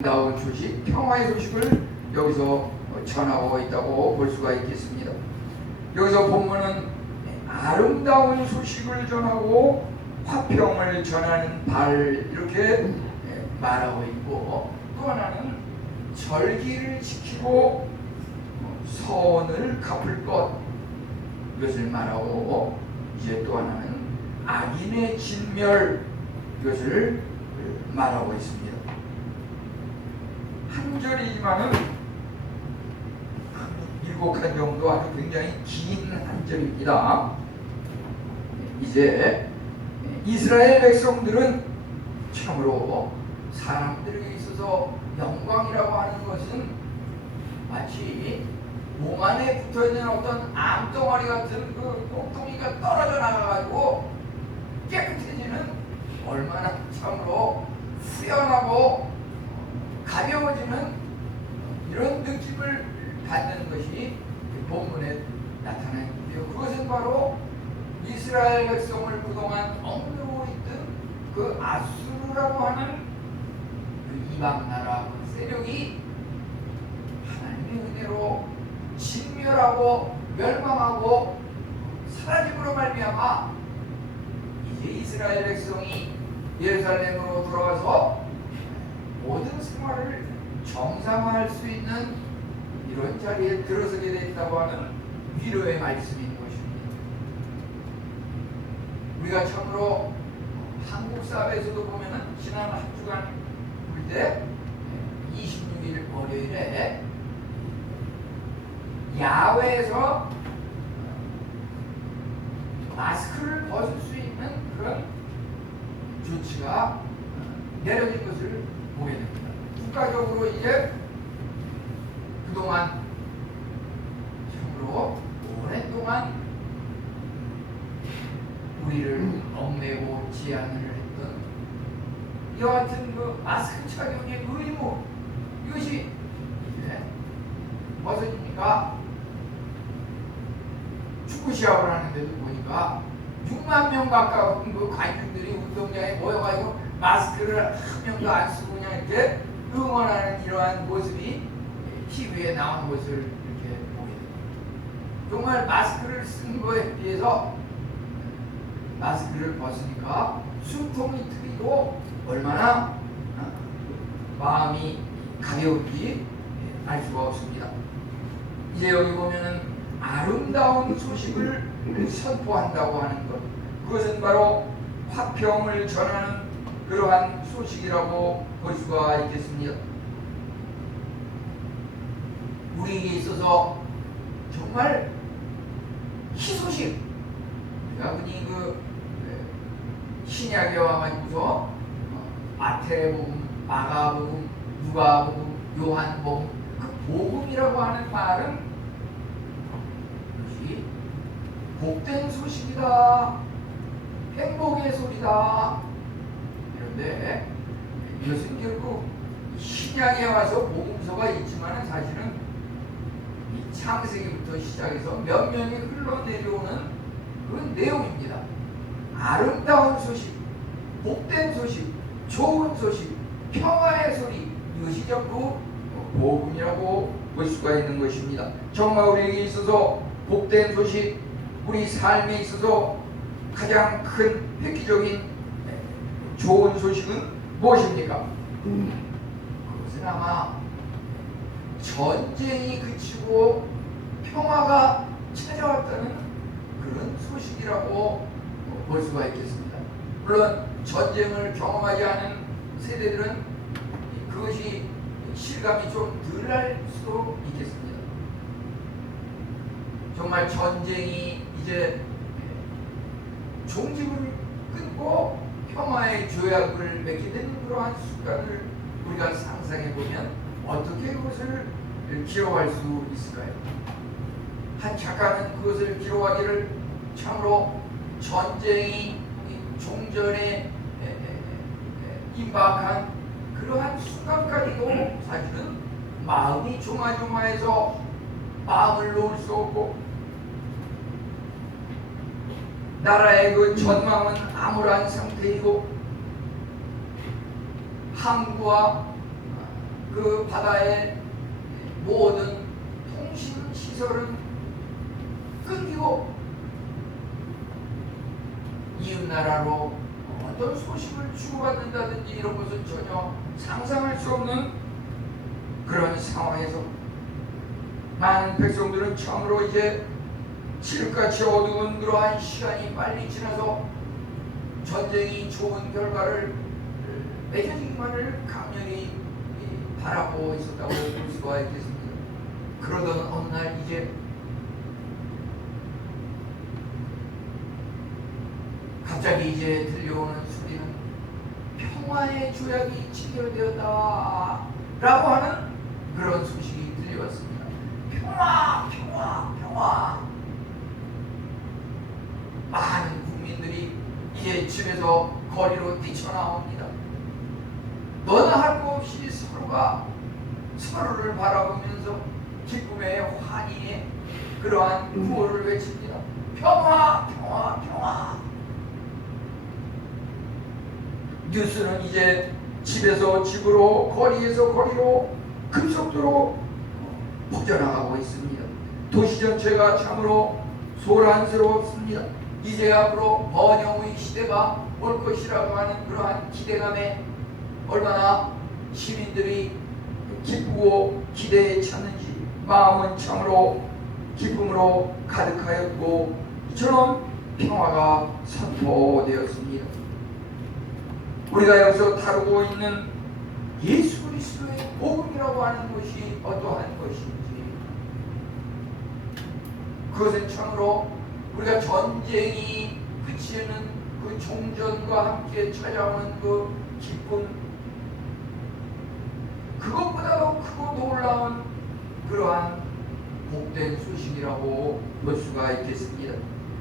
아름다운 소식, 평화의 소식을 여기서 전하고 있다고 볼 수가 있겠습니다. 여기서 본문은 아름다운 소식을 전하고 화평을 전하는 발 이렇게 말하고 있고, 또 하나는 절기를 지키고 서원을 갚을 것, 이것을 말하고, 이제 또 하나는 악인의 진멸, 이것을 말하고 있습니다. 한 절이지만은 7칸 정도 아주 굉장히 긴 한 절입니다. 이제 이스라엘 백성들은 참으로 사람들에게 있어서 영광이라고 하는 것은 마치 몸 안에 붙어있는 어떤 암덩어리 같은 그 똥덩이가 떨어져 나가가지고 깨끗해지는, 얼마나 참으로 후련하고 가벼워지는 이런 느낌을 받는 것이 본문에 나타나는데요. 그것은 바로 이스라엘 백성을 그동안 억누르고 있던 그 아수르라고 하는 그 이방 나라 그 세력이 하나님의 은혜로 진멸하고 멸망하고 사라짐으로 말미암아 이제 이스라엘 백성이 예루살렘으로 돌아와서 모든 생활을 정상화할 수 있는 이런 자리에 들어서게 됐다고 하는 위로의 말씀인 것입니다. 우리가 참으로 한국 사회에서도 보면은 지난 한 주간 볼 때 26일 월요일에 야외에서 마스크를 벗을 수 있는 그런 조치가 내려진 것을 보게 됩니다. 국가적으로 이제 그동안 참으로 오랫동안 우리를 얽매고 제한을 했던 이와 같은 그 마스크 착용의 의무, 이것이 이제 벗어지니까 축구 시합을 하는데도 보니까 6만 명 가까운 그 관중들이 운동장에 모여가지고 마스크를 한 명도 안 쓰고 그냥 이렇게 응원하는 이러한 모습이 TV에 나온 것을 이렇게 보게 됩니다. 정말 마스크를 쓴 거에 비해서 마스크를 벗으니까 숨통이 트이고 얼마나 마음이 가벼운지 알 수가 없습니다. 이제 여기 보면은 아름다운 소식을 선포한다고 하는 것, 그것은 바로 화평을 전하는 그러한 소식이라고 볼 수가 있겠습니다. 우리에게 있어서 정말 희소식, 우리가 흔히 그 신약에 와가지고서 마태복음, 마가복음, 누가복음, 요한복음, 그 복음이라고 하는 말은 그것이 복된 소식이다, 행복의 소리다. 그런데 이것은 결국 신약에 와서 복음서가 있지만 사실은 이 창세기부터 시작해서 몇 년이 흘러내려오는 그런 내용입니다. 아름다운 소식, 복된 소식, 좋은 소식, 평화의 소리, 이것이 전부 복음이라고 볼 수가 있는 것입니다. 정말 우리에게 있어서 복된 소식, 우리 삶에 있어서 가장 큰 획기적인 좋은 소식은 무엇입니까? 그것은 아마 전쟁이 그치고 평화가 찾아왔다는 그런 소식이라고 볼 수가 있겠습니다. 물론 전쟁을 경험하지 않은 세대들은 그것이 실감이 좀 덜 날 수도 있겠습니다. 정말 전쟁이 이제 종집을 끊고 평화의 조약을 맺게 되는 그러한 순간을 우리가 상상해 보면 어떻게 그것을 기록할 수 있을까요? 한 작가는 그것을 기록하기를 참으로 전쟁이 종전에 임박한 그러한 순간까지도 사실은 마음이 조마조마해서 마음을 놓을 수 없고, 나라의 그 전망은 암울한 상태이고, 항구와 그 바다의 모든 통신 시설은 끊기고 이웃나라로 어떤 소식을 주고받는다든지 이런 것은 전혀 상상할 수 없는 그런 상황에서 많은 백성들은 참으로 이제 칠흑같이 어두운 그러한 시간이 빨리 지나서 전쟁이 좋은 결과를 맺어지기만을 강렬히 바라보고 있었다고 볼 수가 있겠습니다. 그러던 어느 날 이제 갑자기 이제 들려오는 소리는 평화의 조약이 체결되었다 라고 하는 그런 소식이 들려왔습니다. 평화, 평화, 평화. 많은 국민들이 이제 집에서 거리로 뛰쳐나옵니다. 너나 할 것 없이 서로가 서로를 바라보면서 기쁨의 환희의 그러한 구호를 외칩니다. 평화, 평화, 평화. 뉴스는 이제 집에서 집으로, 거리에서 거리로 급속도로 퍼져나가고 있습니다. 도시 전체가 참으로 소란스럽습니다. 이제 앞으로 번영의 시대가 올 것이라고 하는 그러한 기대감에 얼마나 시민들이 기쁘고 기대에 찼는지 마음은 참으로 기쁨으로 가득하였고 이처럼 평화가 선포되었습니다. 우리가 여기서 다루고 있는 예수 그리스도의 복음이라고 하는 것이 어떠한 것인지, 그것은 참으로 우리가 전쟁이 그치는 그 종전과 함께 찾아오는 그 기쁨, 그것보다도 크고 놀라운 그러한 복된 소식이라고 볼 수가 있겠습니다.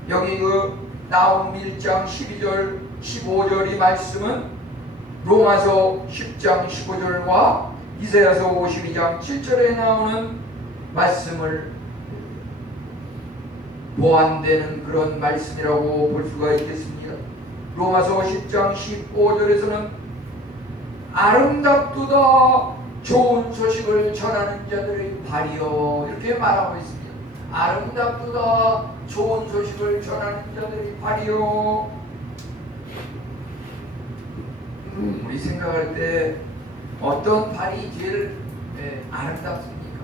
여기 그 나훔 1장 12절 15절의 말씀은 로마서 10장 15절과 이사야서 52장 7절에 나오는 말씀을 보완되는 그런 말씀이라고 볼 수가 있겠습니다. 로마서 10장 15절에서는 아름답도다 좋은 소식을 전하는 자들의 발이여 이렇게 말하고 있습니다. 아름답도다 좋은 소식을 전하는 자들의 발이여. 우리 생각할 때 어떤 발이 제일 아름답습니까?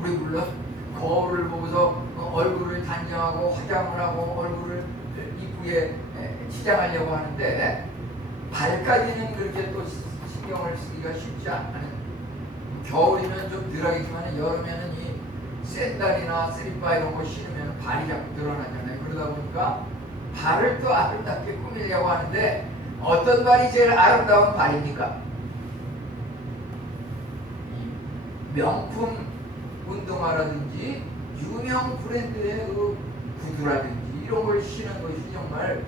우리 물론 거울을 보고서 얼굴을 단정하고 화장을 하고 얼굴을 이쁘게 치장하려고 하는데 발까지는 그렇게 또 신경을 쓰기가 쉽지 않은, 겨울이면 좀 덜하겠지만 여름에는 이 샌들이나 슬리퍼 이런 거 신으면 발이 자꾸 늘어나잖아요. 그러다 보니까 발을 또 아름답게 꾸미려고 하는데 어떤 발이 제일 아름다운 발입니까? 명품 운동화라든지 유명 브랜드의 그 구두라든지 이런 걸 신는 것이 정말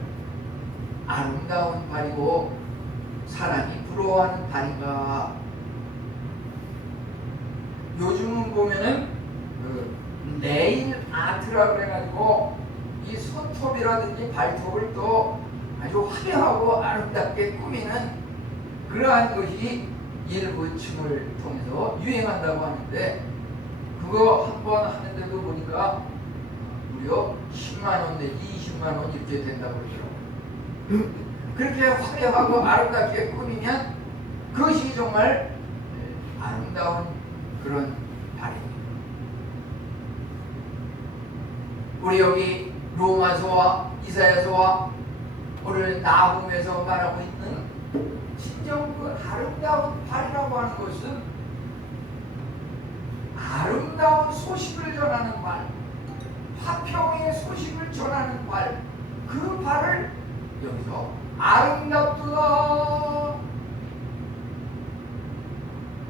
아름다운 발이고 사람이 부러워하는 발인가. 요즘은 보면은 그 네일 아트라 그래가지고 이 손톱이라든지 발톱을 또 아주 화려하고 아름답게 꾸미는 그러한 것이 일부 층을 통해서 유행한다고 하는데, 그거 한번 하는데도 보니까 무려 10만원 내지 20만원 이렇게 된다고 그러더라고요. 그렇게 화려하고 아름답게 꾸미면 그것이 정말 아름다운 그런 발입니다. 우리 여기 로마서와 이사야서와 오늘 나훔에서 말하고 있는 진정 그 아름다운 발이라고 하는 것은 아름다운 소식을 전하는 발, 화평의 소식을 전하는 발, 그 발을 여기서 아름답도다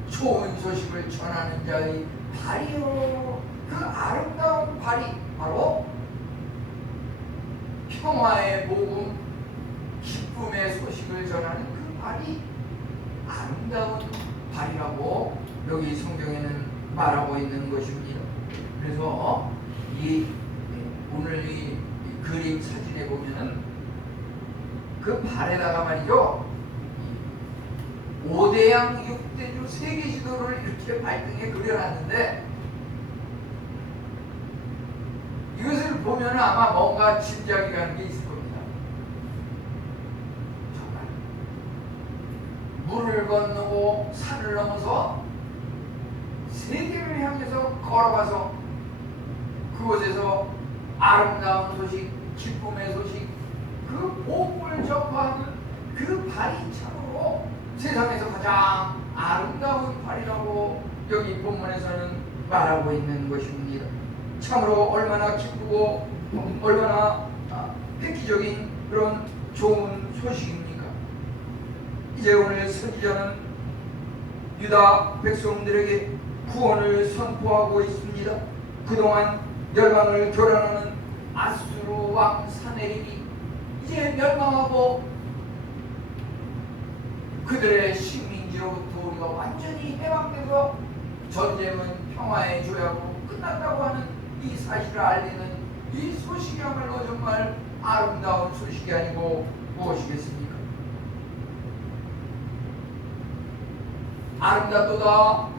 좋은 소식을 전하는 자의 발이요, 그 아름다운 발이 바로 평화의 복음, 기쁨의 소식을 전하는 그 발이 아름다운 발이라고 여기 성경에는 말하고 있는 것입니다. 그래서 오늘 이 그림 사진에 보면은 그 발에다가 말이죠, 5대양 6대주 세계지도를 이렇게 발등에 그려놨는데, 이것을 보면 아마 뭔가 짐작이 가는 게 있을 겁니다. 정말 물을 건너고 산을 넘어서 세계를 향해서 걸어가서 그곳에서 아름다운 소식, 기쁨의 소식, 그 복음을 전파하는 그 발이 참으로 세상에서 가장 아름다운 발이라고 여기 본문에서는 말하고 있는 것입니다. 참으로 얼마나 기쁘고 얼마나 획기적인 그런 좋은 소식입니까? 이제 오늘 선지자는 유다 백성들에게 구원을 선포하고 있습니다. 그동안 열방을 교란하는 아수르 왕 사네립이 이제 멸망하고 그들의 식민지로부터 우리가 완전히 해방돼서 전쟁은 평화의 조약으로 끝났다고 하는 이 사실을 알리는 이 소식이야말로 정말 아름다운 소식이 아니고 무엇이겠습니까? 아름답도다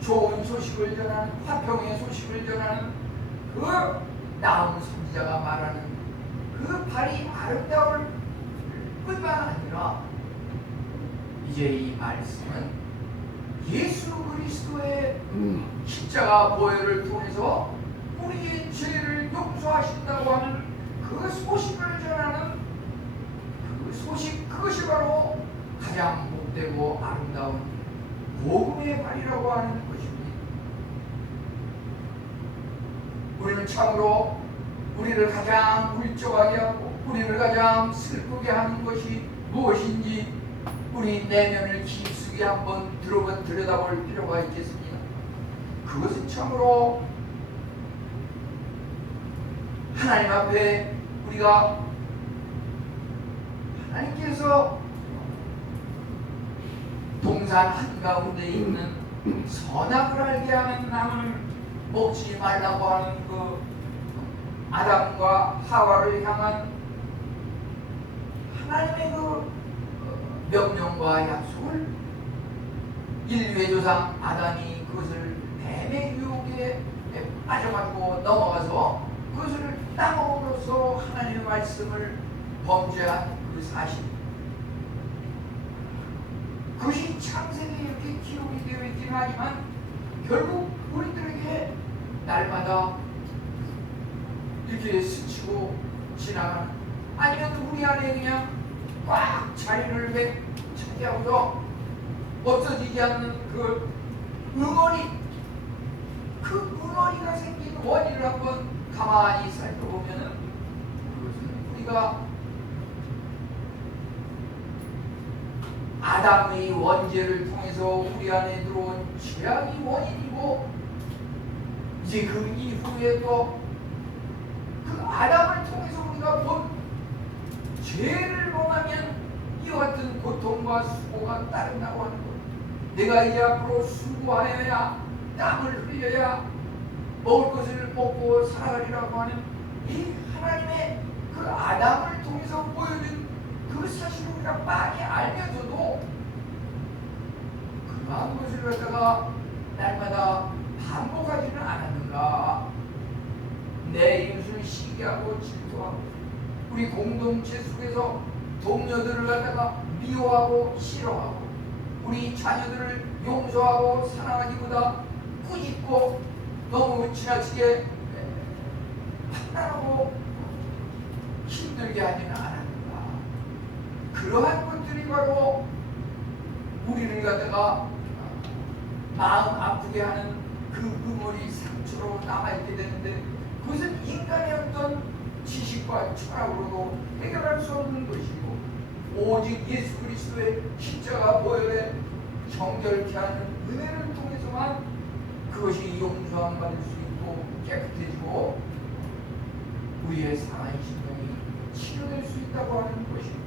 좋은 소식을 전하는, 화평의 소식을 전하는 그 나온 선지자가 말하는 그 발이 아름다울 뿐만 아니라 이제 이 말씀은 예수 그리스도의 십자가 보혈을 통해서 우리의 죄를 용서하신다고 하는 그 소식을 전하는 그 소식, 그것이 바로 가장 복되고 아름다운 복음의 발이라고 하는 것입니다. 우리는 참으로 우리를 가장 울적하게 하고 우리를 가장 슬프게 하는 것이 무엇인지 우리 내면을 깊숙이 한번 들여다볼 필요가 있겠습니다. 그것은 참으로 하나님 앞에 우리가 하나님께서 동산 한가운데 있는 선악을 알게 하는 나무를 먹지 말라고 하는 그 아담과 하와를 향한 하나님의 그 명령과 약속을 인류의 조상 아담이 그것을 뱀의 유혹에 빠져가지고 넘어가서 그것을 따먹음으로써 하나님의 말씀을 범죄한 그 사실, 그것이 창세기에 이렇게 기록이 되어 있긴 하지만 결국 우리들에게 날마다 이렇게 스치고 지나가는, 아니면 우리 안에 그냥 꽉 자리를 차지하고서 없어지지 않는 그 응어리, 그 응어리가 생긴 원인을 한번 가만히 살펴보면은 그것은 우리가 아담의 원죄를 통해서 우리 안에 들어온 죄악이 원인이고, 이제 그 이후에 또 그 아담을 통해서 우리가 본 죄를 범하면 이와 같은 고통과 수고가 따른다고 하는 것. 내가 이제 앞으로 수고하여야, 땀을 흘려야 먹을 것을 먹고 살아가리라고 하는 이 하나님의 그 아담을 통해서 보여준 그 사실을 우리가 많이 알면서도 그러한 것을 갖다가 날마다 반복하지는 않았는가. 내 이웃을 시기하고 질투하고 우리 공동체 속에서 동료들을 갖다가 미워하고 싫어하고 우리 자녀들을 용서하고 사랑하기보다 꾸짖고 너무 지나치게 판단하고 힘들게 하지는 않았는가. 그러한 것들이 바로 우리를 갖다가 마음 아프게 하는 그 응어리 상처로 남아있게 되는데, 그것은 인간의 어떤 지식과 철학으로도 해결할 수 없는 것이고, 오직 예수 그리스도의 십자가 보혈에 정결케 하는 은혜를 통해서만 그것이 용서함 받을 수 있고 깨끗해지고 우리의 상한 심령이 치료될 수 있다고 하는 것입니다.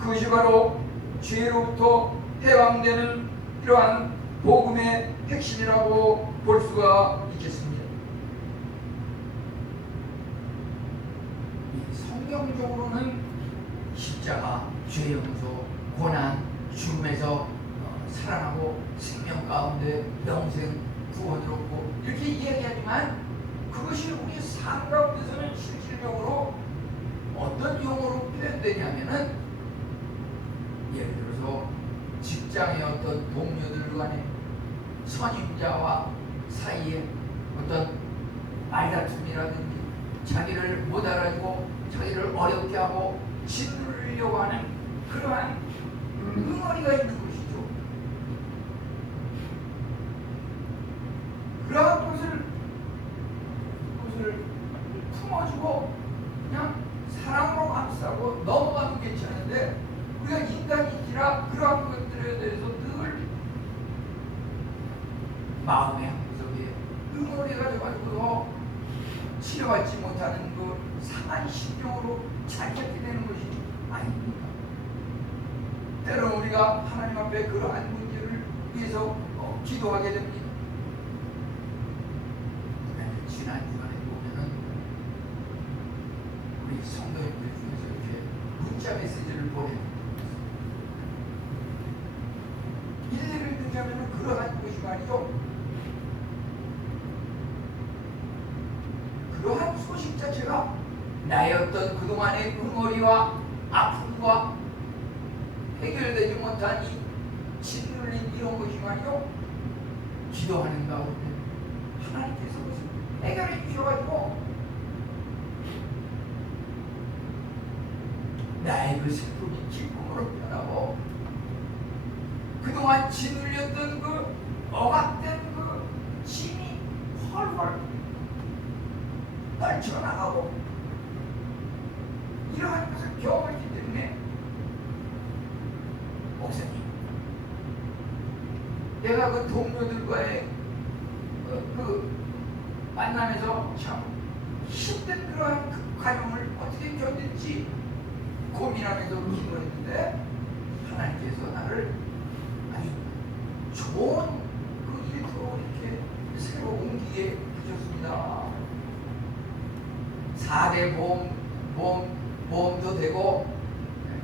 그것이 바로 죄로부터 해방되는 이러한 복음의 핵심이라고 볼 수가 있겠습니다. 성경적으로는 십자가, 죄 용서, 고난, 죽음의 직장의 어떤 동료들 간에 선임자와 사이에 어떤 말다툼이라든지 자기를 못 알아주고 자기를 어렵게 하고 짓누르려고 하는 그러한 응어리가 있는 것이죠. 그러한 것을 품어주고 그냥 사랑으로 감싸고 넘어가도 괜찮은데 우리가 인간인지라 그러한 것들에 대해서 늘 마음의 한구석에 응어리가 가져가지고 치료받지 못하는 그 상한 심정으로 자리 잡게 되는 것이 아닙니다. 때로는 우리가 하나님 앞에 그러한 문제를 위해서 기도하게 됩니다. 지난 주간에 보면은 우리 성도님들 중에서 이렇게 문자 메시지를 보내는 일일을 들자면 그러한 것이 말이죠. 그러한 소식 자체가 나의 어떤 그동안의 응어리와 아픔과 해결되지 못한 이 짓눌린 이런 것이 말이죠. 기도하는 가운데 하나님께서 그것을 해결해 주셔가지고 나의 그 슬픔이 기쁨으로 변하고 그동안 짓눌렸던 그 억압된 그 짐이 헐헐 떨쳐나가고 이러한 것을 경험했기 때문에 목사님, 내가 그 동료들과의 그 만남에서 참 힘든 그러한 그 과정을 어떻게 견딜지 고민하면서 기도를 했는데 하나님께서 나를 아주 좋은 그 일터로 이렇게 새로 옮기게 하셨습니다. 4대 보험도 되고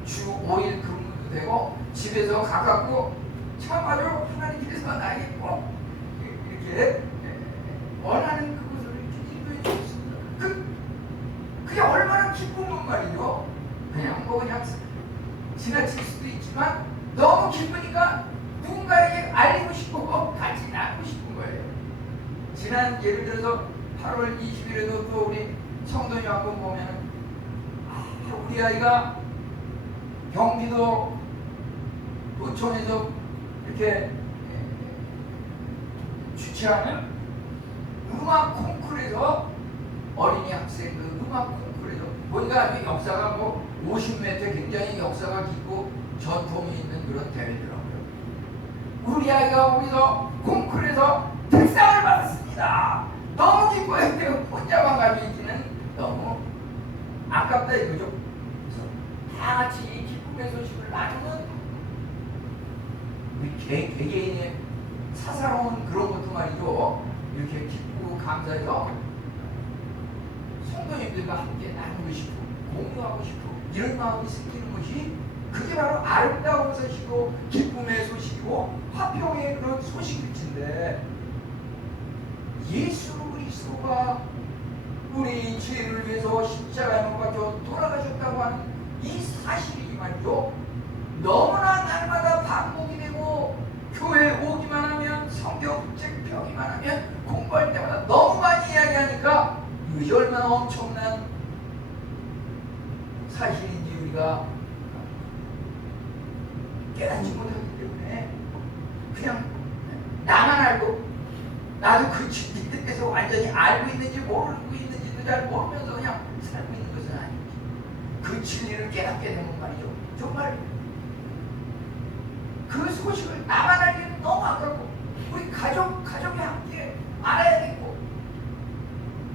주 5일 근무도 되고 집에서 가깝고 참 아주 하나님께서 나에게 꼭 이렇게 원하는 그것을 이렇게 인도해 주셨습니다. 그게 얼마나 기쁜 말이죠. 그냥 그냥 지나칠 수도 있지만 너무 기쁘니까 누군가에게 알리고 싶고 같이 나누고 싶은 거예요. 지난 예를 들어서 8월 20일에도 또 우리 성도님 한번 보면은 우리 아이가 경기도 도청에서 이렇게 주최하는 음악 콩쿠르에서 어린이 학생 그 음악 콩쿠르에서 보니까 아주 역사가 50m 굉장히 역사가 깊고 전통이 있는 그런 대회더라고요. 우리 아이가 거기서 콩쿠르에서 특상을 받았습니다. 너무 기뻐했는데 혼자만 가지고 있기는 너무 아깝다 이거죠. 그래서 다 같이 이 기쁨의 소식을 나누는 우리 개개인의 사사로운 그런 것도 말이죠. 이렇게 기쁘고 감사해서 성도님들과 함께 나누고 싶고 공유하고 싶고 이런 마음이 생기는 것이 그게 바로 아름다운 소식이고 기쁨의 소식이고 화평의 그런 소식일진데 예수 그리스도가 우리 죄를 위해서 십자가에 못 박혀 돌아가셨다고 하는 이 사실이 말이죠. 너무나 날마다 반복이 되고 교회에 오기만 하면 성경책 펴기만 하면 공부할 때마다 너무 많이 이야기하니까 이것이 얼마나 엄청난 사실인지 우리가 깨닫지 못하기 때문에 그냥 나만 알고 나도 그 진리에서 완전히 알고 있는지 모르고 있는지도 잘 모르면서 그냥 살고 있는 것은 아니지. 그 진리를 깨닫게 되면 말이죠. 정말 그 소식을 나만 알기는 너무 아깝고 우리 가족이 함께 알아야겠고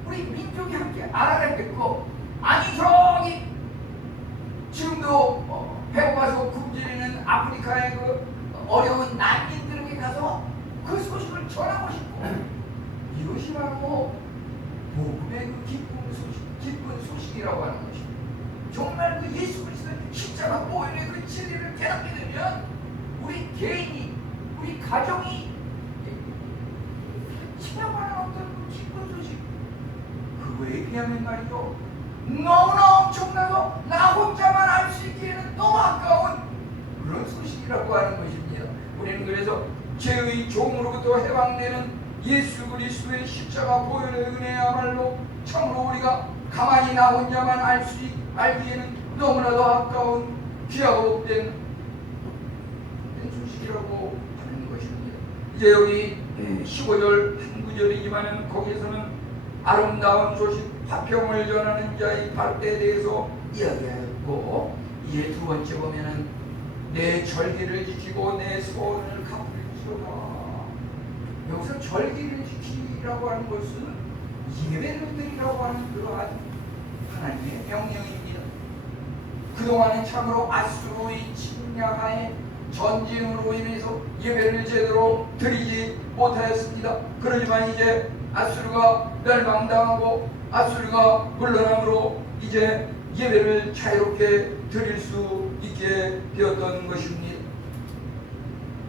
우리 민족이 함께 알아야겠고 아니 저기 지금도 배고파서 굶주리는 아프리카의 그 어려운 난민들에게 가서 그 소식을 전하고 싶고 이것이 바로 복음의 그 기쁜 소식이라고 하는 것입니다. 정말 그 예수 그리스도의 십자가 보혈의 그 진리를 깨닫게 되면 우리 개인이 우리 가정이 체험하는 어떤 그 기쁜 소식 그거에 비하면 말이죠 너무나 엄청나고 나 혼자만 알 수 있기에는 너무 아까운 그런 소식이 주시라고 하는 것입니다. 우리는 그래서 죄의 종으로부터 해방되는 예수 그리스도의 십자가 보혈의 은혜야말로 참으로 우리가 가만히 나 혼자만 알기에는 너무나도 아까운 귀하고 복된 주식이라고 하는 것입니다. 이제 여기 15절 한 구절이지만은 거기에서는 아름다운 소식 화평을 전하는 자의 발대에 대해서 이야기하였고, 이제 두 번째 보면은 내 절기를 지키고 내 소원을 갚을지어다. 여기서 절기를 지키라고 하는 것은 예배를 드리라고 하는 그러한 하나님의 명령입니다. 그동안은 참으로 아수르의 침략하에 전쟁으로 인해서 예배를 제대로 드리지 못하였습니다. 그러지만 이제 아수르가 멸망당하고 아수르가 물러남으로 이제 예배를 자유롭게 드릴 수 있게 되었던 것입니다.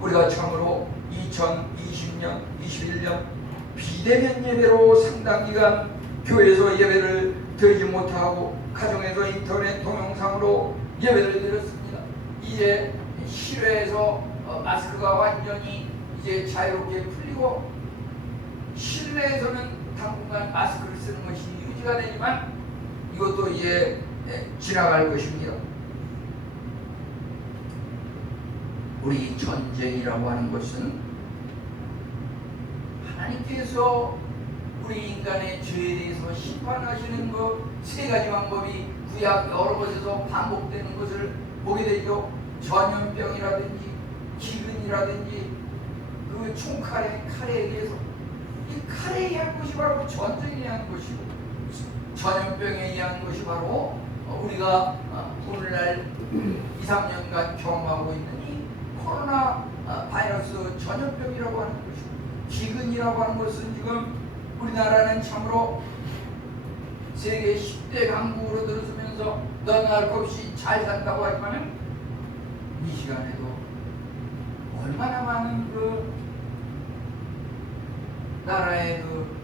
우리가 참으로 2020년, 21년 비대면 예배로 상당 기간 교회에서 예배를 드리지 못하고 가정에서 인터넷 동영상으로 예배를 드렸습니다. 이제 실외에서 마스크가 완전히 이제 자유롭게 풀리고 실내에서는 당분간 마스크를 쓰는 것이 유지가 되지만 이것도 이제 지나갈 것입니다. 우리 전쟁이라고 하는 것은 하나님께서 우리 인간의 죄에 대해서 심판하시는 그 세 가지 방법이 구약 여러 곳에서 반복되는 것을 보게 되죠. 전염병이라든지 기근이라든지 그 총칼에 칼에 의해서 이 칼에 의한 것이 바로 전쟁에 의한 것이고 전염병에 의한 것이 바로 우리가 오늘날 2, 3년간 경험하고 있는 이 코로나 바이러스 전염병이라고 하는 것이고, 기근이라고 하는 것은 지금 우리나라는 참으로 세계 10대 강국으로 들어서면서 너나 할 것 없이 잘 산다고 하지만은 이 시간에도 얼마나 많은 그 나라의 그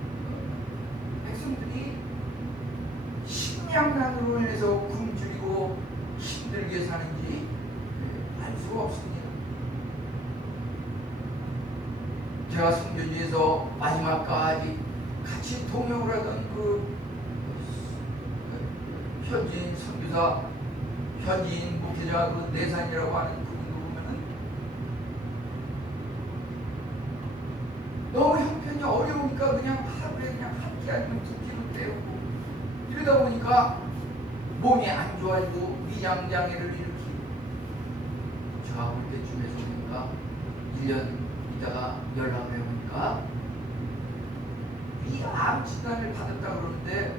백성들이 식량난으로 인해서 굶주리고 힘들게 사는지 알 수가 없습니다. 제가 성교지에서 마지막까지 같이 동역을 하던 그 현지인 선교사, 현지인 목회자 그 내산이라고 하는 그분도 보면은 너무 형편이 어려우니까 그냥 하루에 그냥 한 끼 아니면 두 끼를 때우고 이러다 보니까 몸이 안 좋아지고 위장장애를 일으키고, 제가 볼 때쯤에서 보니까 1년 있다가 연락을 해보니까 이 암 진단을 받았다 그러는데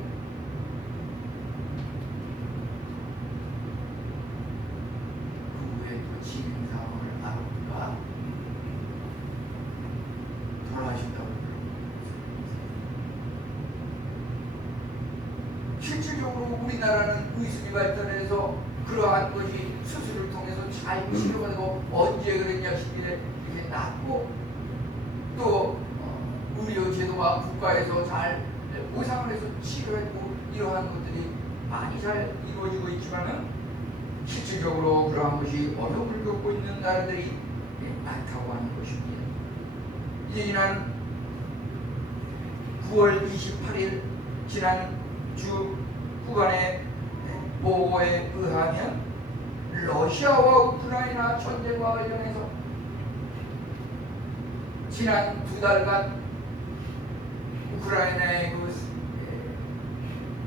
그 후에 또 진행 상황을 알아보니까 돌아가신다고 그러더라고요. 실질적으로 우리나라는 의술이 발달해서 그러한 것이 수술을 통해서 잘 치료가 되고 언제 그랬냐 싶길래 이게 낫고 또 의료 제도가 국가에서 잘 보상을 해서 치료했고 이러한 것들이 많이 잘 이루어지고 있지만은 실질적으로 그러한 것이 어려움을 겪고 있는 나라들이 많다고 하는 것입니다. 이제 지난 9월 28일 지난주 후반의 보고에 의하면 러시아와 우크라이나 전쟁과 관련해서 지난 2달간 우크라이나의 그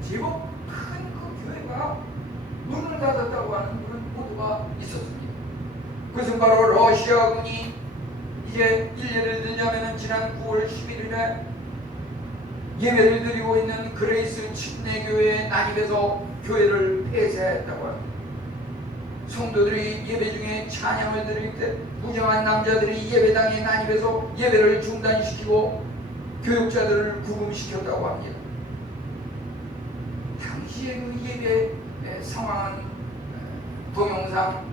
제법 큰 그 교회가 문을 닫았다고 하는 그런 보도가 있었습니다. 그것은 바로 러시아군이 이제 일례를 들자면 지난 9월 11일에 예배를 드리고 있는 그레이스 침례교회에 난입해서 교회를 폐쇄했다고 합니다. 성도들이 예배 중에 찬양을 드릴 때 무정한 남자들이 예배당에 난입해서 예배를 중단시키고 교육자들을 구금시켰다고 합니다. 당시의 그 예배 상황은 동영상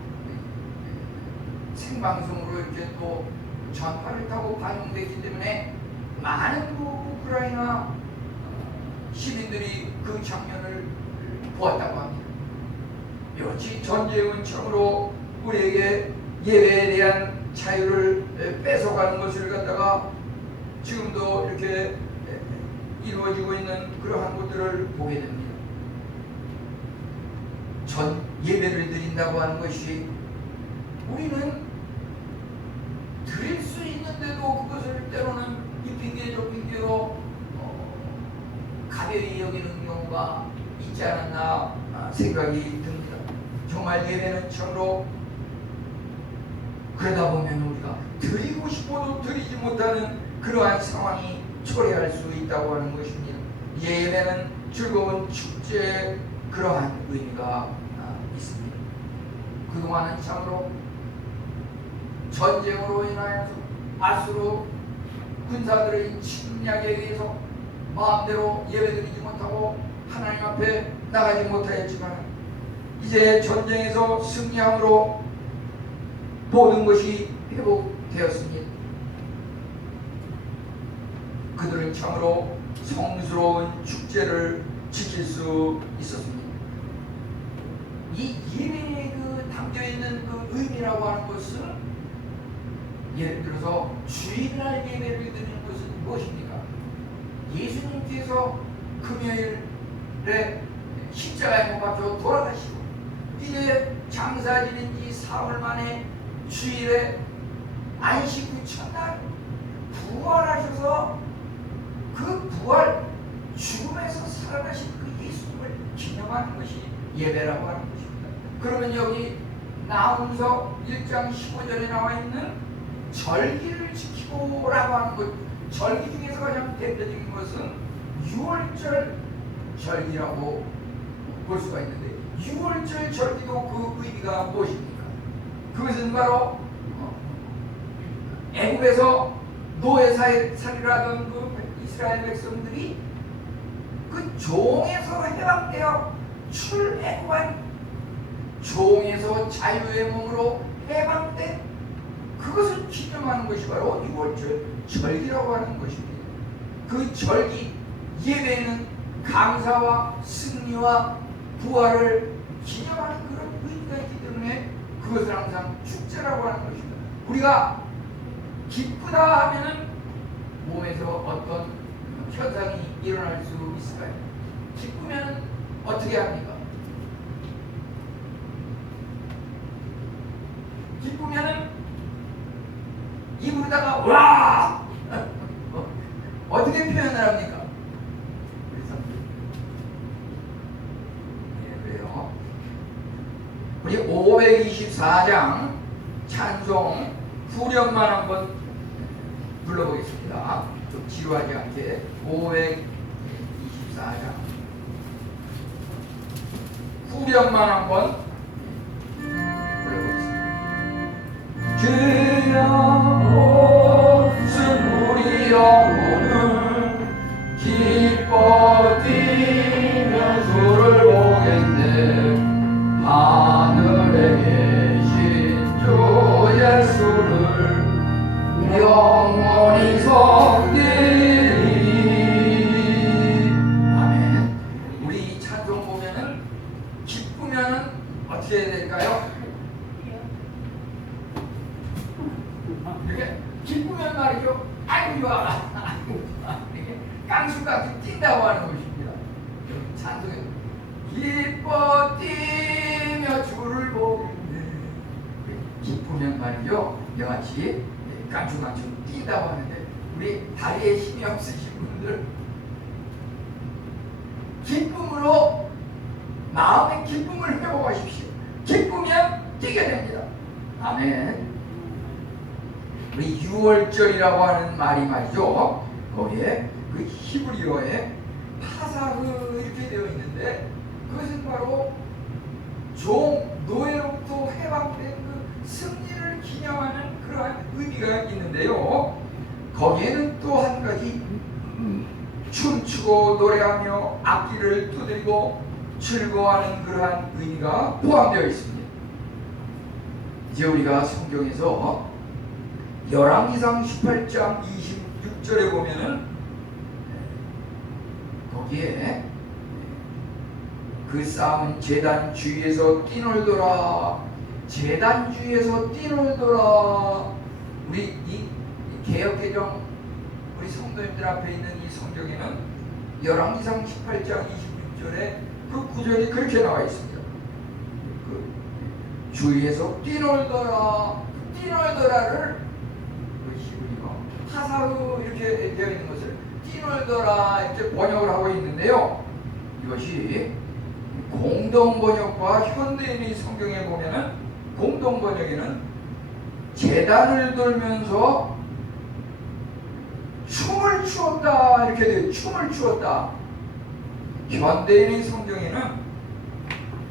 생방송으로 이렇게 또 전파를 타고 방영되기 때문에 많은 그 우크라이나 시민들이 그 장면을 보았다고 합니다. 역시 전쟁은 참으로 우리에게 예배에 대한 자유를 뺏어가는 것을 갖다가 지금도 이렇게 이루어지고 있는 그러한 것들을 보게 됩니다. 전 예배를 드린다고 하는 것이 우리는 드릴 수 있는데도 그것을 때로는 이 핑계 저 핑계로 가벼이 여기는 경우가 있지 않았나 생각이 듭니다. 정말 예배는 참으로 그러다 보면 우리가 드리고 싶어도 드리지 못하는 그러한 상황이 초래할 수 있다고 하는 것입니다. 예배는 즐거운 축제의 그러한 의미가 있습니다. 그동안은 참으로 전쟁으로 인하여서 아수르 군사들의 침략에 의해서 마음대로 예배드리지 못하고 하나님 앞에 나가지 못하였지만 이제 전쟁에서 승리함으로 모든 것이 회복되었습니다. 그들은 참으로 성스러운 축제를 지킬 수 있었습니다. 이 예배에 담겨있는 그 의미라고 하는 것은 예를 들어서 주일날 예배를 드리는 것은 무엇입니까? 예수님께서 금요일에 십자가에 못 박혀 돌아가시고 이제 장사 지낸 지 사흘 만에 주일에 안식 후 첫날 부활하셔서 그 부활 죽음에서 살아나신 그 예수님을 기념하는 것이 예배라고 하는 것입니다. 그러면 여기 나훔서 1장 15절에 나와 있는 절기를 지키고 라고 하는 것, 절기 중에서 가장 대표적인 것은 6월절 절기라고 볼 수가 있는데 6월절 절기도 그 의미가 무엇입니까? 그것은 바로 애굽에서 노예살이를 하던 그 이스라엘 백성들이 그 종에서 해방되어 출애굽한 종에서 자유의 몸으로 해방된 그것을 기념하는 것이 바로 6월절 절기라고 하는 것입니다. 그 절기 예배에는 감사와 승리와 부활을 기념하는 그런 의미가 있기 때문에 그것을 항상 축제라고 하는 것입니다. 우리가 기쁘다 하면은 몸에서 어떤 현상이 일어날 수 있을까요? 기쁘면 어떻게 합니까? 기쁘면은 입으로다가 와! 어떻게 표현을 합니까? 그래요. 우리 524장 찬송 후렴만 한번 불러보겠습니다. 좀 지루하지 않게 524장 후렴만 한번 불러보겠습니다. 주여 오순 우리 영혼은 기뻐 뛰며 주를 보겠네. 하늘에 계신 주 예수를 영원히 섬기리. 아멘. 우리 찬송 보면은 기쁘면은 어떻게 해야 될까요? 이렇게 기쁘면 말이죠. 아이고 좋아, 아이고 좋아. 이렇게 깡수같이 뛴다고 하는 것입니다. 찬송에 기뻐 뛰며 주를 보겠네. 기쁘면 말이죠. 여같이 깡충깡충 뛴다고 하는데 우리 다리에 힘이 없으신 분들 기쁨으로 마음의 기쁨을 회복하십시오. 기쁘면 뛰게 됩니다. 아멘. 우리 6월절이라고 하는 말이 말이죠. 거기에 그 히브리어에 파사흐 이렇게 되어 있는데 그것은 바로 노예로부터 해방된 그 승리를 기념하는 그러한 의미가 있는데요. 거기에는 또 한 가지 춤추고 노래하며 악기를 두드리고 즐거워하는 그러한 의미가 포함되어 있습니다. 이제 우리가 성경에서 열왕기상 18장 26절에 보면은 거기에 그 싸움은 제단 주위에서 뛰놀더라. 제단주에서 뛰놀더라. 우리 이 개역개정 우리 성도님들 앞에 있는 이 성경에는 열왕기상 18장 26절에 그 구절이 그렇게 나와 있습니다. 그 주위에서 뛰놀더라. 뛰놀더라를 그 히브리어 하사흐 이렇게 되어 있는 것을 뛰놀더라 이렇게 번역을 하고 있는데요. 이것이 공동 번역과 현대인의 성경에 보면은 공동 번역에는 제단을 돌면서 춤을 추었다 이렇게 돼요. 춤을 추었다. 현대인의 성경에는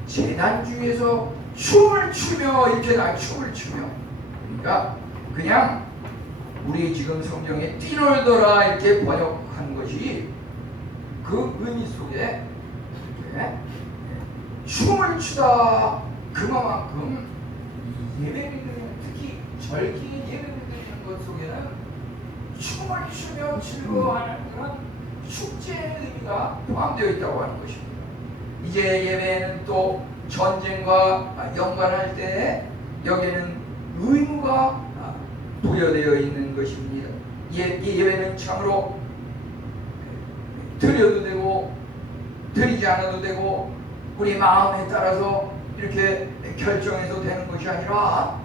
제단 주위에서 춤을 추며 이렇게 나와요. 춤을 추며. 그러니까 그냥 우리 지금 성경에 뛰놀더라 이렇게 번역한 것이 그 의미 속에 이렇게 춤을 추다. 그만큼 예배를 드리는, 특히 절기의 예배를 드리는 것 속에는 춤을 추며 즐거워하는 그런 축제의 의미가 포함되어 있다고 하는 것입니다. 이제 예배는 또 전쟁과 연관할 때 여기에는 의무가 부여되어 있는 것입니다. 이 예배는 참으로 드려도 되고 드리지 않아도 되고 우리 마음에 따라서 이렇게 결정해서 되는 것이 아니라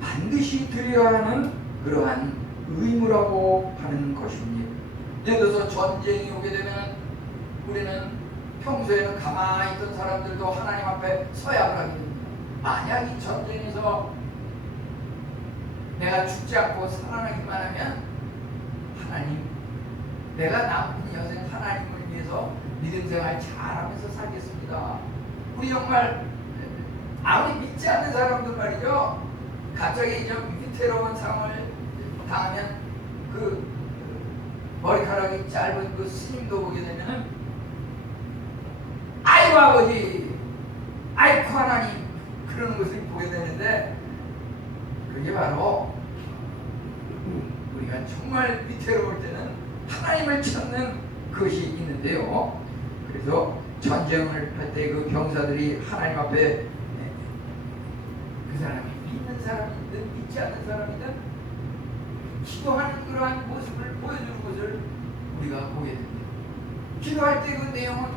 반드시 드려야 하는 그러한 의무라고 하는 것입니다. 예를 들어서 전쟁이 오게 되면 우리는 평소에는 가만히 있던 사람들도 하나님 앞에 서약을 하게 됩니다. 만약 이 전쟁에서 내가 죽지 않고 살아나기만 하면 하나님, 내가 남은 여생 하나님을 위해서 믿음 생활 잘하면서 살겠습니다. 우리 정말 아무리 믿지 않는 사람들 말이죠. 갑자기 좀 위태로운 상황을 당하면 그 머리카락이 짧은 그 스님도 보게 되면은 아이고 아버지, 아이고 하나님 그러는 것을 보게 되는데 그게 바로 우리가 정말 위태로울 때는 하나님을 찾는 것이 있는데요. 그래서 전쟁을 할 때 그 병사들이 하나님 앞에 그 사람이 믿는 사람이든 믿지 않는 사람이든 기도하는 그러한 모습을 보여주는 것을 우리가 보게 됩니다. 기도할 때 그 내용은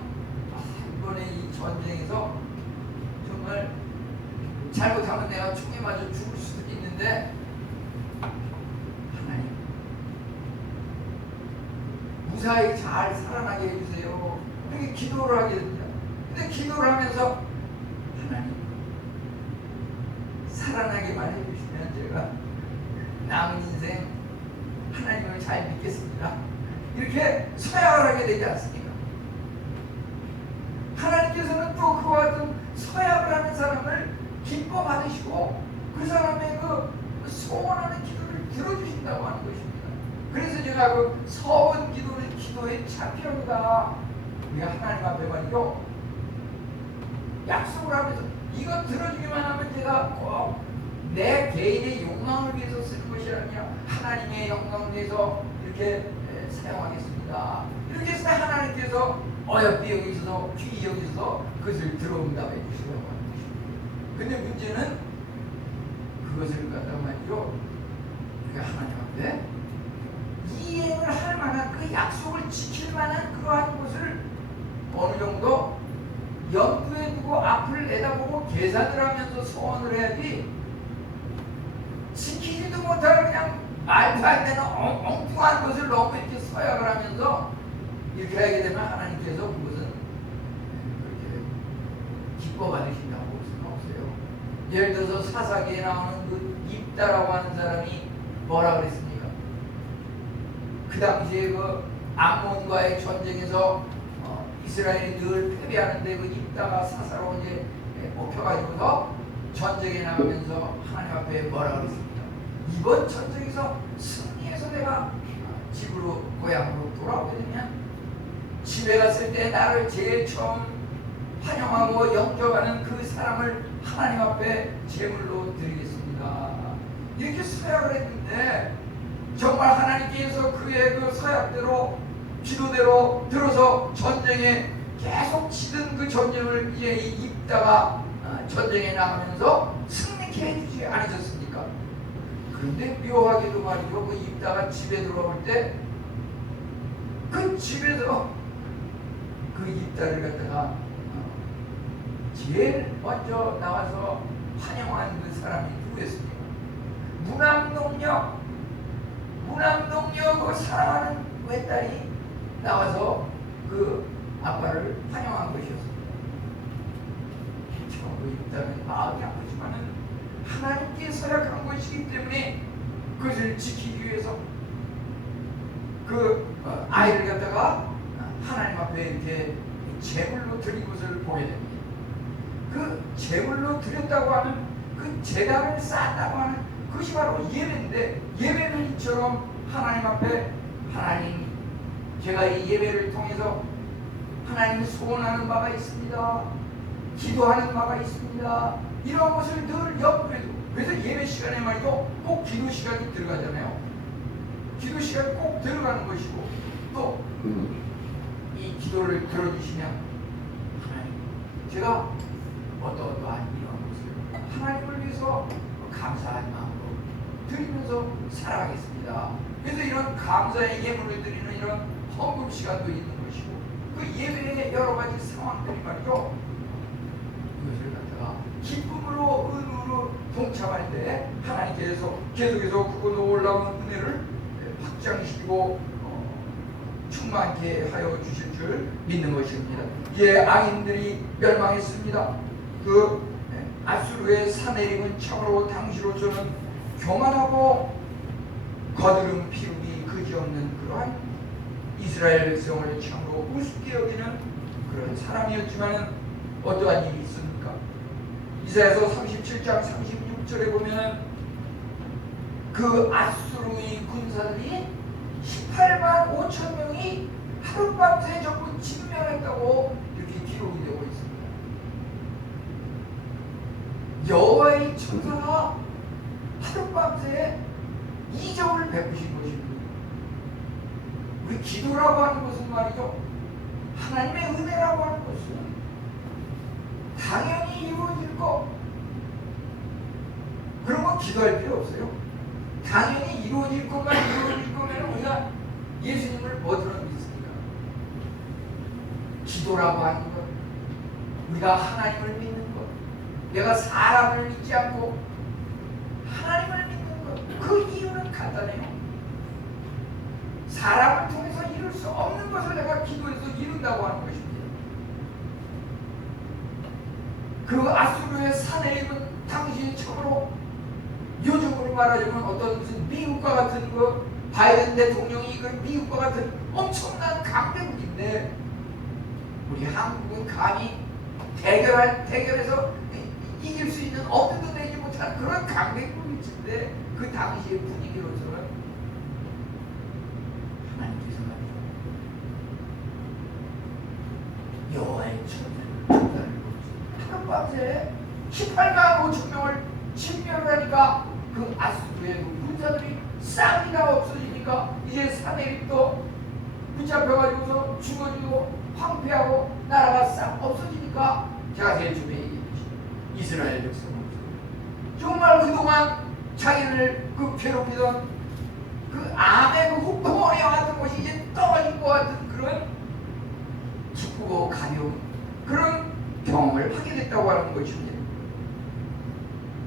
이번에 이 전쟁에서 정말 잘못하면 내가 총에 맞아 죽을 수도 있는데 하나님 무사히 잘 살아나게 해주세요. 이렇게 기도를 하게 됩니다. 근데 기도를 하면서 하나님 살아나게만 해주시면 제가 남은 인생 하나님을 잘 믿겠습니다. 이렇게 서약을 하게 되지 않습니까? 하나님께서는 또 그와 같은 서약을 하는 사람을 기뻐 받으시고 그 사람의 그 소원하는 기도를 들어주신다고 하는 것입니다. 그래서 제가 그 서원 기도는 기도의 차편이다. 우리가 하나님 앞에 말이죠. 약속을 하면서 이거 들어주기만 하면 제가 꼭 내 개인의 영광을 위해서 쓰는 것이 아니라 하나님의 영광을 위해서 이렇게 사용하겠습니다. 이렇게 해서 하나님께서 어여삐 여기서 귀히 여기서 그것을 들어온다고 해주시라고 하는 것입니다. 근데 문제는 그것을 갖다 말이죠. 우리가 하나님 앞에 이행을 할 만한 그 약속을 지킬 만한 그러한 것을 어느 정도 염두에 두고 앞을 내다보고 계산을 하면서 소원을 해야지 지키지도 못하고 그냥 말도 안 되는 엉뚱한 것을 너무 이렇게 서약을 하면서 이렇게 하게 되면 하나님께서 그것은 그렇게 기뻐 받으신다고 볼 수는 없어요. 예를 들어서 사사기에 나오는 그 입다라고 하는 사람이 뭐라 그랬습니까? 그 당시에 그 암몬과의 전쟁에서 이스라엘이 늘 패배하는데 그 입다가 사사로 이제 뽑혀가지고서 전쟁에 나가면서 하나님 앞에 뭐라 그랬습니까? 이번 전쟁에서 승리해서 내가 집으로 고향으로 돌아오게 되면 집에 갔을 때 나를 제일 처음 환영하고 영접하는 그 사람을 하나님 앞에 제물로 드리겠습니다. 이렇게 서약을 했는데 정말 하나님께서 그의 그 서약대로 기도대로 들어서 전쟁에 계속 치던 그 전쟁을 이제 입다가 전쟁에 나가면서 승리케 해주지 않으셨습니까? 그런데 묘하게도 말이죠. 그 입다가 집에 들어올 때 그 집에서 그 입다를 갖다가 제일 먼저 나와서 환영한 그 사람이 누구였습니까? 무남동녀 그 사랑하는 외딸이 나와서 그 아빠를 환영한 것이었습니다. 그 입다는 마음이 아프지만은 하나님께 서약한 것이기 때문에 그것을 지키기 위해서 그 아이를 갖다가 하나님 앞에 이렇게 제물로 드린 것을 보게 됩니다. 그 제물로 드렸다고 하는 그 제단을 쌓았다고 하는 그것이 바로 예배인데, 예배는 이처럼 하나님 앞에 하나님, 제가 이 예배를 통해서 하나님을 소원하는 바가 있습니다. 기도하는 바가 있습니다. 이런 것을 늘 염두에 두고, 그래서 예배 시간에 말이죠, 꼭 기도 시간이 들어가잖아요. 기도 시간이 꼭 들어가는 것이고, 또 이 기도를 들어주시면 하나님, 제가 어떠한 이런 것을 하나님을 위해서 감사한 마음으로 드리면서 살아가겠습니다. 그래서 이런 감사의 예물을 드리는 이런 헌금 시간도 있는 것이고, 그 예배의 여러 가지 상황들이 말이죠, 이것을 갖다가 기쁨으로 은으로 동참할 때 하나님께서 계속해서 그것도 올라온 은혜를 확장시키고 충만케 하여 주실 줄 믿는 것입니다. 예, 악인들이 멸망했습니다. 그 아수르의 사내림은 참으로 당시로서는 교만하고 거드름 피우기 그지없는 그러한 이스라엘 백성을 참으로 우습게 여기는 그런 사람이었지만 어떠한 일이 있습니까? 이사야서 37장 36절에 보면은 그 아수르의 군사들이 18만 5천 명이 하룻밤새 전부 진멸했다고 이렇게 기록이 되고 있습니다. 여호와의 천사가 하룻밤새 이적을 베푸신 것입니다. 우리 기도라고 하는 것은 말이죠, 하나님의 은혜라고 하는 것은 당연히 이루어질 것, 그런 거 기도할 필요 없어요. 당연히 이루어질 것만 이루어질 거면 우리가 예수님을 뭐들어 믿습니까? 기도라고 하는 것, 우리가 하나님을 믿는 것, 내가 사람을 믿지 않고 하나님을 믿는 것, 그 이유는 간단해요. 사람을 통해서 이룰 수 없는 것을 내가 기도해서 이룬다고 하는 것입니다. 그 아수르의 사내임은 당시 처음으로, 요즘으로 말하자면 어떤 무슨 미국과 같은 그 바이든 대통령이 그 미국과 같은 엄청난 강대국인데, 우리 한국은 감히 대결해서 이길 수 있는 엄두도 내지 못한 그런 강대국인데, 그 당시의 분위기로서는 하나님께서 여호와의 천사를 하룻밤새 18만 5천 명을 진멸하니까 그 아수르의 군사들이 싹이나 없어지니까 이제 사내립도 붙잡혀가지고서 죽어지고 황폐하고 나라가 싹 없어지니까 제가 제일 처음에 얘기했듯이 이스라엘 백성은 정말 그동안 자기를 그 괴롭히던 그 암의 그 흙덩어리와 같은 것이 이제 떨어진 것 같은 그런 기쁘고 가벼운 그런 경험을 하게 됐다고 하는 것입니다.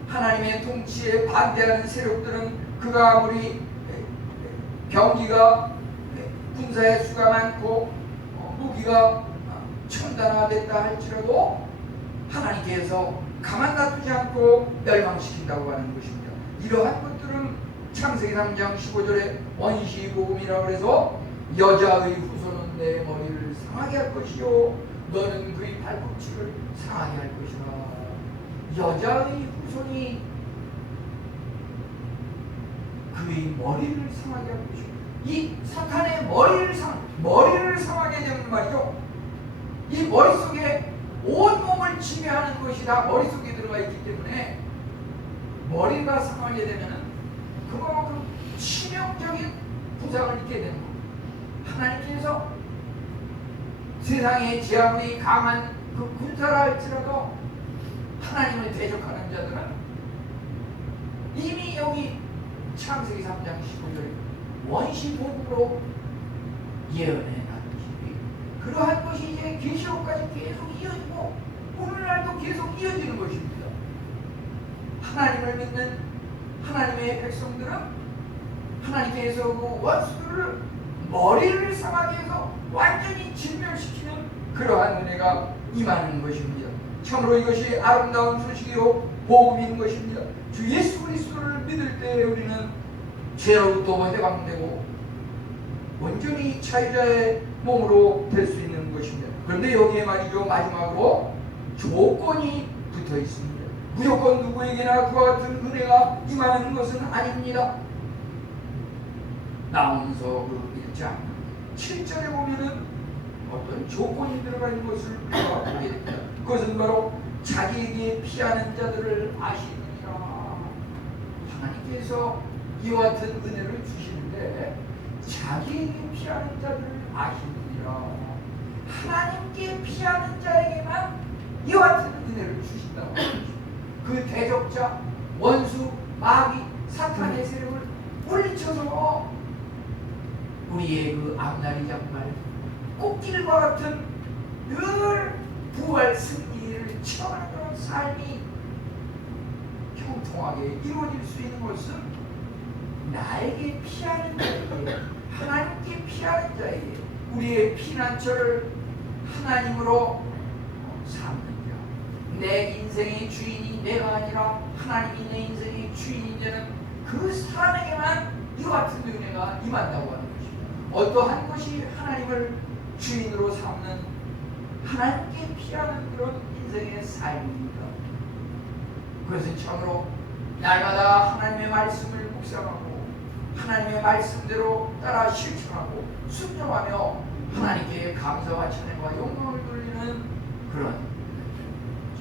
하나님의 통치에 반대하는 세력들은 그가 아무리 병기가 군사의 수가 많고 무기가 첨단화됐다 할지라도 하나님께서 가만 놔두지 않고 멸망시킨다고 하는 것입니다. 이러한 것들은 창세기 3장 15절에 원시복음이라고 해서 여자의 후손은 내 머리를 상하게 할 것이요 너는 그의 발꿈치를 상하게 할 것이라. 여자의 후손이 그의 머리를 상하게 할 것이고, 이 사탄의 머리를 상하게 되는 말이죠. 이 머릿속에 온몸을 지배하는 것이 다 머릿속에 들어가 있기 때문에 머리가 상하게 되면은 그만큼 치명적인 부상을 입게 되는 겁니다. 하나님께서 세상에 지하물이 강한 그 군사라 할지라도 하나님을 대적하는 자들은 이미 여기 창세기 3장 15절 원시복으로 예언해 놨듯이 그러한 것이 이제 계시록까지 계속 이어지고 오늘날도 계속 이어지는 것입니다. 하나님을 믿는 하나님의 백성들은 하나님께서 그 원수들을 머리를 상하게 해서 완전히 진멸시키는 그러한 은혜가 임하는 것입니다. 참으로 이것이 아름다운 소식이요 복음인 것입니다. 주 예수 그리스도를 믿을 때 우리는 죄로부터 해방되고 온전히 자유자의 몸으로 될 수 있는 것입니다. 그런데 여기에 말이죠, 마지막으로 조건이 붙어 있습니다. 무조건 누구에게나 그와 같은 은혜가 임하는 것은 아닙니다. 나오면서 그 1장 7절에 보면은 어떤 조건이 들어가 있는 것을 우리가 보게 됩니다. 그것은 바로 자기에게 피하는 자들을 아시느니라. 하나님께서 이와 같은 은혜를 주시는데 자기에게 피하는 자들을 아시느니라. 하나님께 피하는 자에게만 이와 같은 은혜를 주신다고 합니다. 그 대적자, 원수, 마귀, 사탄의 세력을 물리쳐서 우리의 그 앞날이 정말 꽃길과 같은 늘 부활 승리를 체험하는 그런 삶이 형통하게 이루어질 수 있는 것은 나에게 피하는 자에게, 하나님께 피하는 자에게 우리의 피난처를 하나님으로 삼는 자, 내 인생의 주인이 내가 아니라 하나님이 내 인생의 주인이 되는 그 사람에게만 이와 같은 은혜가 임한다고 하는 것입니다. 어떠한 것이 하나님을 주인으로 삼는 하나님께 피하는 그런 인생의 삶입니다. 그것은 참으로 날마다 하나님의 말씀을 묵상하고 하나님의 말씀대로 따라 실천하고 순종하며 하나님께 감사와 찬양과 영광을 돌리는 그런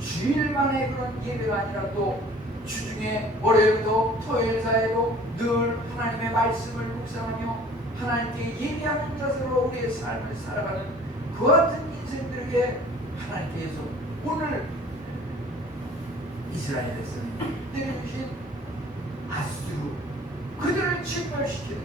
주일만의 그런 예배가 아니라 또 주중에 월요일부터 토요일 사이에도 늘 하나님의 말씀을 묵상하며 하나님께 예배하는 자세로 우리의 삶을 살아가는 그 같은 인생들에게 하나님께서 오늘 이스라엘에서 내려주신 아수르 그들을 진멸시키는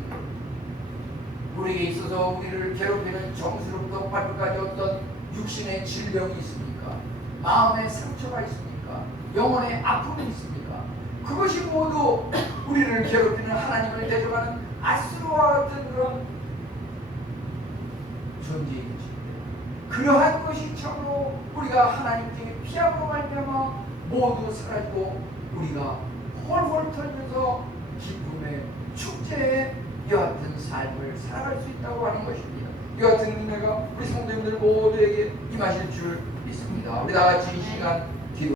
우리에게 있어서 우리를 괴롭히는 정수로부터 발끝까지 어떤 육신의 질병이 있습니까? 마음의 상처가 있습니까? 영혼의 아픔이 있습니까? 그것이 모두 우리를 괴롭히는 하나님을 대적하는 아수르와 같은 그런 존재인 것입니다. 그러한 것이 참으로 우리가 하나님께 피함으로 말미암아 모두 사라지고 우리가 홀홀 털면서 기쁨의 축제의 여하튼 삶을 살아갈 수 있다고 하는 것입니다. 여하튼 은혜가 우리 성도님들 모두에게 임하실 줄 믿습니다. 우리 다 같이 이 시간